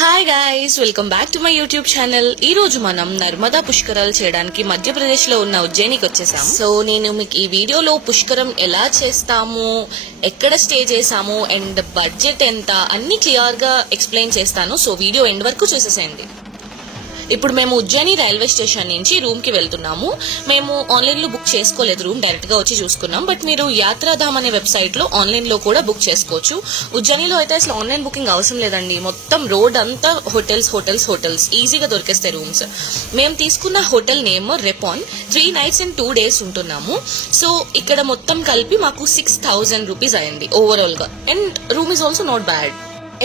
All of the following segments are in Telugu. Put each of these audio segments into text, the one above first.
Hi guys, welcome back to my YouTube channel. ఈ రోజు మనం నర్మదా పుష్కరాలు చేయడానికి మధ్యప్రదేశ్ లో ఉన్న ఉజ్జయినికి వచ్చేసాం. సో నేను మీకు ఈ వీడియోలో పుష్కరం ఎలా చేస్తాము, ఎక్కడ స్టే చేసాము అండ్ బడ్జెట్ ఎంత అన్ని క్లియర్ గా ఎక్స్ప్లెయిన్ చేస్తాను. సో వీడియో ఎండ్ వరకు చూసేసేయండి. ఇప్పుడు మేము ఉజ్జయిని రైల్వే స్టేషన్ నుంచి రూమ్ కి వెళ్తున్నాము. మేము ఆన్లైన్ లో బుక్ చేసుకోలేదు, రూమ్ డైరెక్ట్ గా వచ్చి చూసుకున్నాం. బట్ మీరు యాత్రాధామ్ అనే వెబ్సైట్ లో ఆన్లైన్ లో కూడా బుక్ చేసుకోవచ్చు. ఉజ్జయినిలో అయితే అసలు ఆన్లైన్ బుకింగ్ అవసరం లేదండి. మొత్తం రోడ్ అంతా హోటల్స్ ఈజీగా దొరికేస్తాయి రూమ్స్. మేము తీసుకున్న హోటల్ నేమ్ రెపాన్. 3 nights and 2 days ఉంటున్నాము. సో ఇక్కడ మొత్తం కలిపి మాకు 6,000 రూపీస్ అయింది ఓవరాల్ గా. And room is also not bad.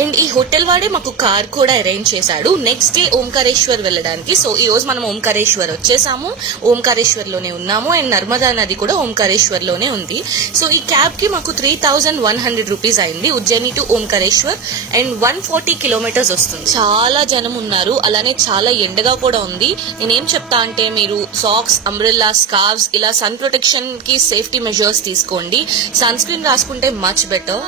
And ఈ హోటల్ వాడే మాకు కార్ కూడా అరేంజ్ చేశాడు నెక్స్ట్ డే ఓంకారేశ్వర్ వెళ్ళడానికి. సో ఈ రోజు మనం ఓంకారేశ్వర్ వచ్చేసాము, ఓంకారేశ్వర్ లోనే ఉన్నాము. అండ్ నర్మదా నది కూడా ఓంకారేశ్వర్ లోనే ఉంది. సో ఈ క్యాబ్ కి మాకు 3,100 రూపీస్ అయింది Ujjayini to Omkareshwar. And 140 kilometres వస్తుంది. చాలా జనం ఉన్నారు, అలానే చాలా ఎండగా కూడా ఉంది. నేనేం చెప్తా అంటే మీరు సాక్స్, అంబ్రెల్లా, స్కార్వ్స్, ఇలా సన్ ప్రొటెక్షన్ కి సేఫ్టీ మెజర్స్ తీసుకోండి. సన్ స్క్రీన్ రాసుకుంటే మచ్ బెటర్.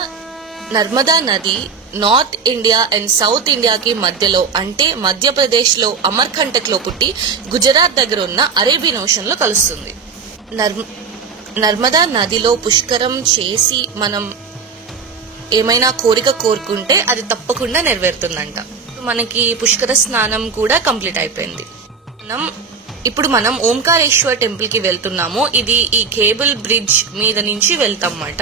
నర్మదా నది నార్త్ ఇండియా అండ్ సౌత్ ఇండియాకి మధ్యలో, అంటే మధ్యప్రదేశ్ లో అమర్కంటక్ లో పుట్టి గుజరాత్ దగ్గర ఉన్న అరేబియన్ ఓషన్ లో కలుస్తుంది. నర్మదా నదిలో పుష్కరం చేసి మనం ఏమైనా కోరిక కోరుకుంటే అది తప్పకుండా నెరవేరుతుందంట. మనకి పుష్కర స్నానం కూడా కంప్లీట్ అయిపోయింది. ఇప్పుడు మనం ఓంకారేశ్వర్ టెంపుల్ కి వెళ్తున్నాము. ఇది ఈ కేబుల్ బ్రిడ్జ్ మీద నుంచి వెళ్తామన్నమాట.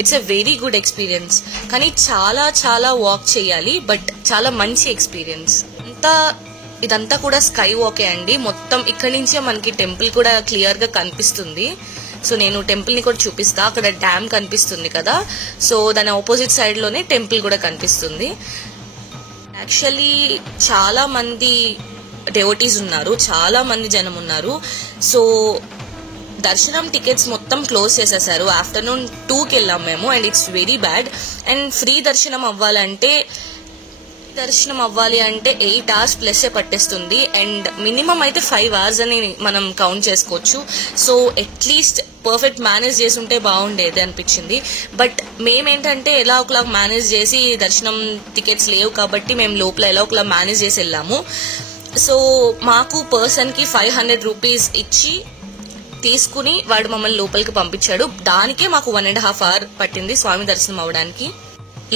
It's a very good experience. కానీ చాలా వాక్ చేయాలి, బట్ చాలా మంచి ఎక్స్పీరియన్స్. ఇదంతా కూడా స్కై వాకే అండి. మొత్తం ఇక్కడి నుంచే మనకి టెంపుల్ కూడా క్లియర్ గా కనిపిస్తుంది. సో నేను టెంపుల్ ని కూడా చూపిస్తా. అక్కడ డ్యామ్ కనిపిస్తుంది కదా, సో దాని ఆపోజిట్ సైడ్ లోనే టెంపుల్ కూడా కనిపిస్తుంది. యాక్చువల్లీ చాలా మంది డెవోటీస్ ఉన్నారు, చాలా మంది జనం ఉన్నారు. సో దర్శనం టికెట్స్ మొత్తం క్లోజ్ చేసేసారు. ఆఫ్టర్నూన్ 2కి వెళ్ళాం మేము. And it's very bad. And free దర్శనం అవ్వాలి అంటే 8 hours ప్లస్ పట్టేస్తుంది. అండ్ మినిమం అయితే 5 hours అని మనం కౌంట్ చేసుకోవచ్చు. సో అట్లీస్ట్ పర్ఫెక్ట్ మేనేజ్ చేసి ఉంటే బాగుండేది అనిపించింది. బట్ మేమేంటంటే ఎలా ఒకలా మేనేజ్ చేసి, దర్శనం టికెట్స్ లేవు కాబట్టి మేము లోపల ఎలా ఒకలా మేనేజ్ చేసి వెళ్ళాము. సో మాకు పర్సన్ కి 500 రూపీస్ ఇచ్చి తీసుకుని వాడు మమ్మల్ని లోపలికి పంపించాడు. దానికే మాకు 1.5 hour పట్టింది స్వామి దర్శనం అవడానికి.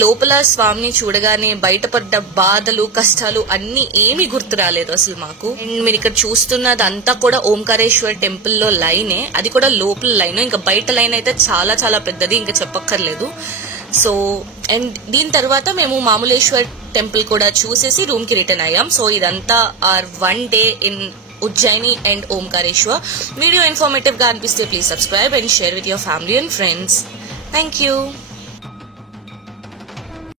లోపల స్వామిని చూడగానే బయటపడ్డ బాధలు, కష్టాలు అన్ని ఏమీ గుర్తు రాలేదు అసలు మాకు. అండ్ మీరు ఇక్కడ చూస్తున్నదంతా కూడా ఓంకారేశ్వర్ టెంపుల్ లో లైనే, అది కూడా లోపల లైన్. ఇంకా బయట లైన్ అయితే చాలా పెద్దది, ఇంకా చెప్పక్కర్లేదు. సో అండ్ దీని తర్వాత మేము మామూలేశ్వర్ టెంపుల్ కూడా చూసేసి రూమ్ కి రిటర్న్ అయ్యాం. సో ఇదంతా are 1 day in Ujjayini and Omkareshwar. Video informative గా అనిపిస్తే please subscribe and share with your family and friends. Thank you.